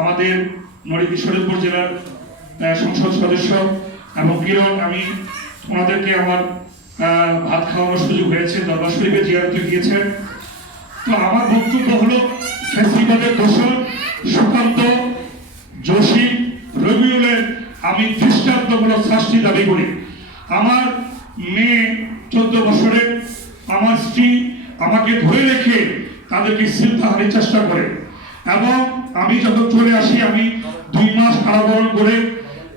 আমাদের শরীয়তপুর জেলার সংসদ সদস্য এবং কিরণ, আমি ওনাদেরকে আমার ভাত খাওয়ানোর সুযোগ হয়েছে, দরবার শরীফে জিয়ারতে গিয়েছেন। তো আমার বক্তব্য হলো ফেসিবাদের দোষর সুকান্ত, জসি, রবিউলের আমি দৃষ্টান্তমূলক শাস্তি দাবি করি। আমার মেয়ে 14 বছরের, আমার স্ত্রী আমাকে ধরে রেখে তাদেরকে শিল্পাহারির চেষ্টা করে এবং আমি যখন চলে আসি, আমি 2 মাস কারাবরণ করে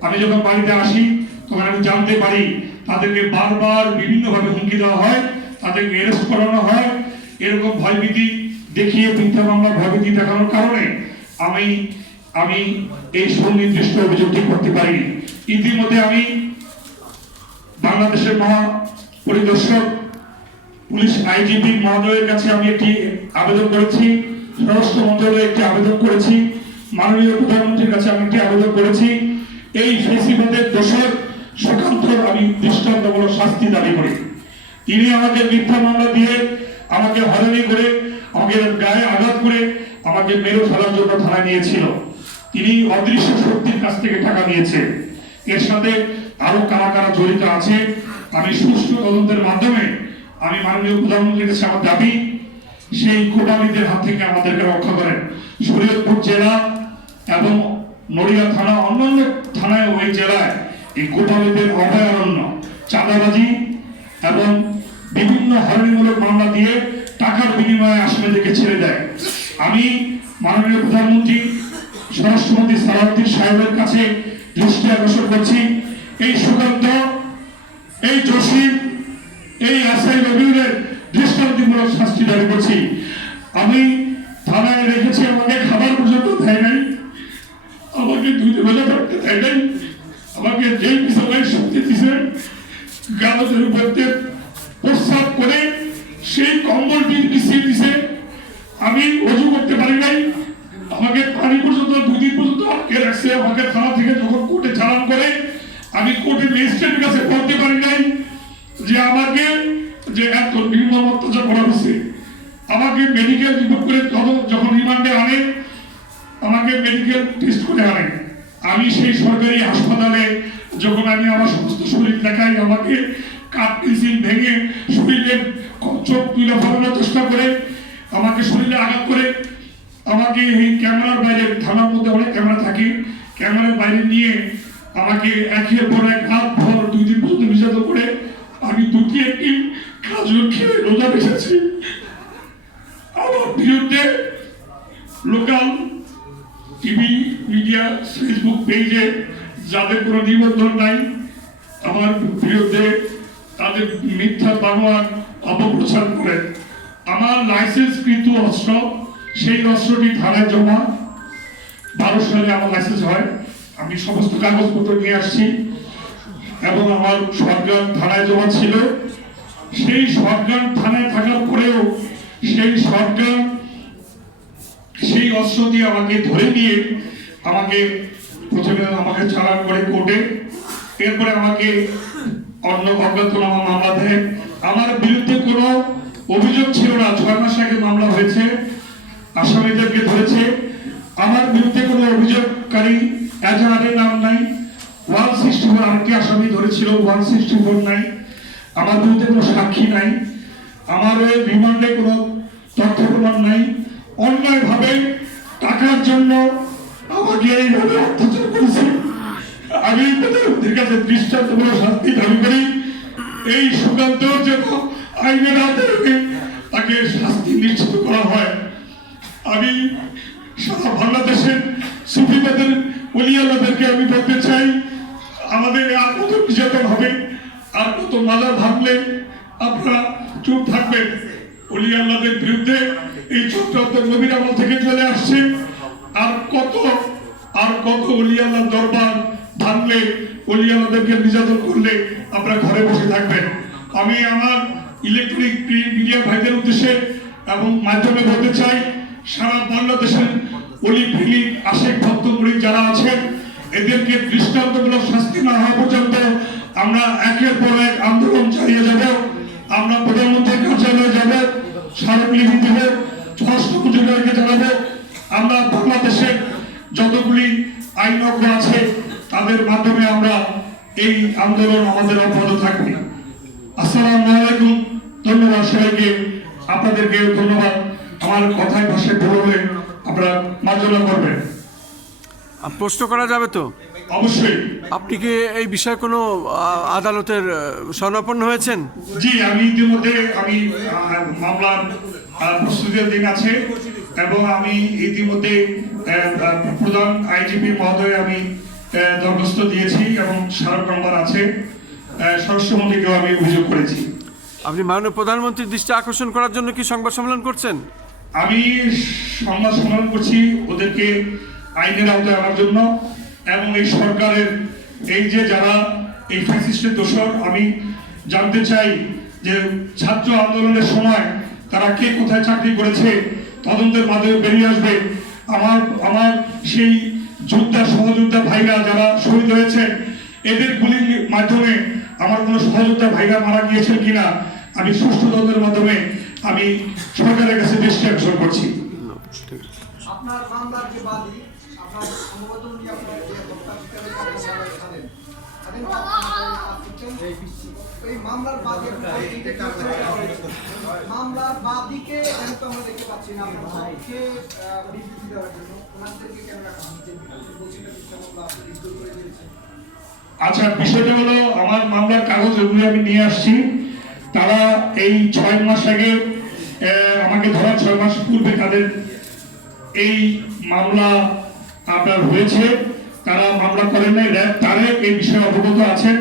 আমি যখন বাড়িতে আসি তখন আমি জানতে পারি তাদেরকে বারবার বিভিন্নভাবে হুমকি দেওয়া হয়, তাদেরকে অ্যারেস্ট করানো হয়। এরকম ভয়ভীতি দেখিয়ে, মিথ্যা মামলা ভয়ভীতি দেখানোর কারণে আমি এই সুনির্দিষ্ট অভিযোগটি করতে পারিনি। ইতিমধ্যে আমি বাংলাদেশের মহা পরিদর্শক পুলিশ আইজিপি মহোদয়ের কাছে আমি একটি আবেদন করেছি, স্বরাষ্ট্র মন্ত্রণালয়ে একটি আবেদন করেছি, মাননীয় প্রধানমন্ত্রীর কাছে আমি একটি আবেদন করেছি। এই ফেসিবাদের দোষর সুকান্তর আমি দৃষ্টান্তমূলক শাস্তি দাবি করি। তিনি আমাকে মিথ্যা মামলা দিয়ে আমাকে হয়রানি করে, আমাকে গায়ে আঘাত করে আমাকে মেরে ফেলার জন্য থানায় নিয়েছিল। তিনি অদৃশ্য শক্তির কাছ থেকে টাকা নিয়েছে। এর সাথে আরো কারা কারা জড়িত আছে, আমি সুষ্ঠু তদন্তের মাধ্যমে আমি মাননীয় প্রধানমন্ত্রীর কাছে আমার দাবি, সেই কোটালীদের হাত থেকে আমাদেরকে রক্ষা করেন। শরীয়তপুর জেলা এবং নড়িয়া থানা, অন্যান্য থানায় ওই জেলায় এই কোটালীদের অভয়ারণ্য, চাঁদাবাজি এবং বিভিন্ন হয়রানিমূলক মামলা দিয়ে টাকার বিনিময়ে আসামিদেরকে ছেড়ে দেয়। আমি মাননীয় প্রধানমন্ত্রী স্বরাষ্ট্রমন্ত্রী সালাউদ্দিন সাহেবের কাছে দৃষ্টি আকর্ষণ করছি, এই সুকান্ত, এই জসিম, এই আসাই রবিউলের দৃষ্টান্তমূলক শাস্তি দাবি করছি। আমি থানায় রেখেছি, আমাকে খাবার পর্যন্ত দেয় নাই, আমাকে 2 বেলা থাকতে দেয় নাই, আমাকে যেই বিছানায় শক্তি দিয়েছেন গাছের উপর প্রস্রাব করে সেই কম্বলটি বিছিয়ে দিছে। আমি অজু করতে পারি নাই, আমাকে পানি পর্যন্ত 2 দিন পর্যন্ত আটকে রাখছে। আমাকে থানা থেকে যখন কোর্টে চালান করে, আমি কোর্টে ম্যাজিস্ট্রেটের কাছে বলতে পারি নাই যে আমাকে যে এত নির্মম অত্যাচার করা হয়েছে। আমাকে মেডিকেল রিপোর্ট করে যখন রিমান্ডে আনে, আমাকে মেডিকেল টেস্ট করে আনে। আমি সেই সরকারি হাসপাতালে যখন আমি আমার সমস্ত শরীর দেখাই, আমাকে কাঠ পেন্সিল ভেঙে শরীরের চোখ তুলে ফেলানোর চেষ্টা করে, আমাকে শরীরে আঘাত করে, আমাকে এই ক্যামেরার বাইরে, থানার মধ্যে অনেক ক্যামেরা থাকে, ক্যামেরার বাইরে নিয়ে আমাকে একের পর এক রাত ভর 2 দিন পর্যন্ত নির্যাতন করে আমি 2টি খাজুর খেয়ে রোজা রেখেছি। আমার বিরুদ্ধে লোকাল টিভি মিডিয়া, ফেসবুক পেজে যাদের কোনো নিবন্ধন নাই, আমার বিরুদ্ধে তাদের মিথ্যা বানোয়ার অপপ্রচার করে আমার লাইসেন্সকৃত অস্ত্র, সেই অস্ত্রটি থানায় জমা। 12 সালে আমার লাইসেন্স হয়, আমি সমস্ত কাগজপত্র নিয়ে আসছি এবং আমার সরকার থানায় জমা ছিল। সেই সরকার থানায় থাকার পরেও সেই সরকার সেই অস্ত্র দিয়ে আমাকে ধরে নিয়ে আমাকে প্রথমে আমাকে চালান করে কোর্টে, এরপরে আমাকে অজ্ঞাতনামা মামলা দেয়। আমার বিরুদ্ধে কোনো অভিযোগ ছিল না, 6 মাস আগে মামলা হয়েছে, আসামিদেরকে ধরেছে। আমার বিরুদ্ধে কোনো অভিযোগকারী এজাহারের নাম নাই। 164 আরেকটি আসামি ধরেছিল, 164 নাই। আমার বিরুদ্ধে কোনো সাক্ষী নাই, আমার ওই রিমান্ডে কোনো তথ্য প্রমাণ নাই। অন্যায়ভাবে টাকার জন্য আমাকে এইভাবে অত্যাচার করেছে। আমি প্রধানমন্ত্রীর কাছে দৃষ্টান্তমূলক শাস্তি দাবি করি। এই সুকান্ত যেন আইনের আদালতে তাকে শাস্তি নিশ্চিত করা হয়। আমি সারা বাংলাদেশের সুফিবাদের ওলিয়াল্লাদেরকে আমি বলতে চাই, আমাদের আর কত নির্যাতন হবে, আর কত মাজার ভাঙলে আপনারা চুপ থাকবেন? ওলিয়াল্লাদের বিরুদ্ধে এই চক্রান্ত নবীর আমল থেকে চলে আসছে। আর কত ওলিয়াল্লাহ দরবার ভাঙলে, ওলিয়াল্লাদেরকে নির্যাতন করলে আপনারা ঘরে বসে থাকবেন? আমি আমার ইলেকট্রনিক মিডিয়া ভাইদের উদ্দেশ্যে এবং মাধ্যমে বলতে চাই, সারা বাংলাদেশের অলি ফিলি আশেক ভক্ত মুরিদ যারা আছেন, এদেরকে দৃষ্টান্তমূলক শাস্তি না হওয়া পর্যন্ত আমরা একের পর এক আন্দোলন চালিয়ে যাব। আমরা প্রধানমন্ত্রীর কার্যালয়ে যাব, স্মারকলিপি দেব, স্বরাষ্ট্র মন্ত্রণালয়কে জানাবো। আমরা বাংলাদেশের যতগুলি আইনজ্ঞ আছে তাদের মাধ্যমে আমরা এই আন্দোলন আমাদের অব্যাহত থাকবে। আসসালামু আলাইকুম। ধন্যবাদ সবাইকে, আপনাদেরকে ধন্যবাদ। আমার কথায় ভাষায় ভুল হলে আপনারা মার্জনা করবেন। প্রশ্ন করা যাবে তো? অবশ্যই। আপনি কি এই বিষয়ে কোনো আদালতের শরণাপন্ন হয়েছেন? জি, আমি ইতিমধ্যে মামলার প্রস্তুতির দিন আছে এবং আমি ইতিমধ্যে প্রধান আইজিপি মহোদয় আমি দরখাস্ত দিয়েছি এবং স্মারক নম্বর আছে। স্বরাষ্ট্রমন্ত্রীকেও আমি অভিযোগ করেছি। আপনি মাননীয় প্রধানমন্ত্রীর দৃষ্টি আকর্ষণ করার জন্য কি সংবাদ সম্মেলন করছেন? আমি সংবাদ সম্মেলন করছি ওদেরকে আইনের আওতায় আনার জন্য এবং এই সরকারের এই যে যারা এই ফ্যাসিস্টের দোষর, আমি জানতে চাই যে ছাত্র আন্দোলনের সময় তারা কে কোথায় চাকরি করেছে, তদন্তের মাধ্যমে বেরিয়ে আসবে। আমার সেই যোদ্ধা সহযোদ্ধা ভাইরা যারা শহীদ হয়েছে, এদের গুলির মাধ্যমে আমার কোনো সহযোদ্ধা ভাইরা মারা গিয়েছেন কিনা আমি সুষ্ঠু তদন্তের মাধ্যমে আমি সরকারের কাছে দৃষ্টি আকর্ষণ করছি। আপনার মামলার যে বাদী, আপনার সম্ভবত উনি আপনার যে হত্যাকারীর কথা জানেন, এই মামলার বাদী মামলার বাদীকে আমি তো আমরা দেখতে পাচ্ছি না, আপনার ভাইকে বিবৃতি দেওয়ার জন্য ওনাদেরকে কেন রাখা হচ্ছে? বলছেন মামলা আপনি রিজেক্ট করে দিয়েছেন। আচ্ছা, বিষয়টা হলো আমার মামলার কাগজ এগুলো আমি নিয়ে আসছি। তারা এই 6 মাস আগে আমাকে ধরা 6 মাস পূর্বে তাদের এই মামলা আপনার হয়েছে, তারা মামলা করেন নাই। র্যাব তারা এই বিষয়ে অবগত আছেন।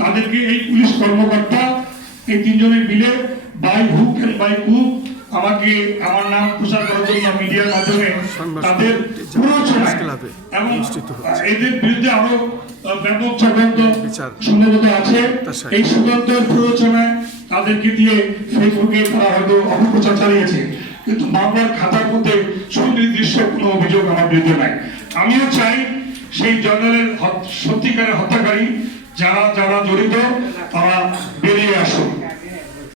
তাদেরকে এই পুলিশ কর্মকর্তা এই 3 জনের মিলে বাই হুক এন্ড বাই কুক আমাকে আমার নাম প্রচার করার জন্য মিডিয়ার মাধ্যমে তাদের প্ররোচনায় এবং এদের বিরুদ্ধে আরো ব্যাপক চক্রান্ত সম্ভবত আছে। এই সুগন্ধের প্ররোচনায় তাদেরকে দিয়ে ফেসবুকে তারা হয়তো অপপ্রচার চালিয়েছে, কিন্তু মামলার খাতার মধ্যে সুনির্দিষ্ট কোনো অভিযোগ আমার বিরুদ্ধে নাই। আমিও চাই সেই জেনারেলের সত্যিকারের হত্যাকারী যারা যারা জড়িত তারা বেরিয়ে আসুন।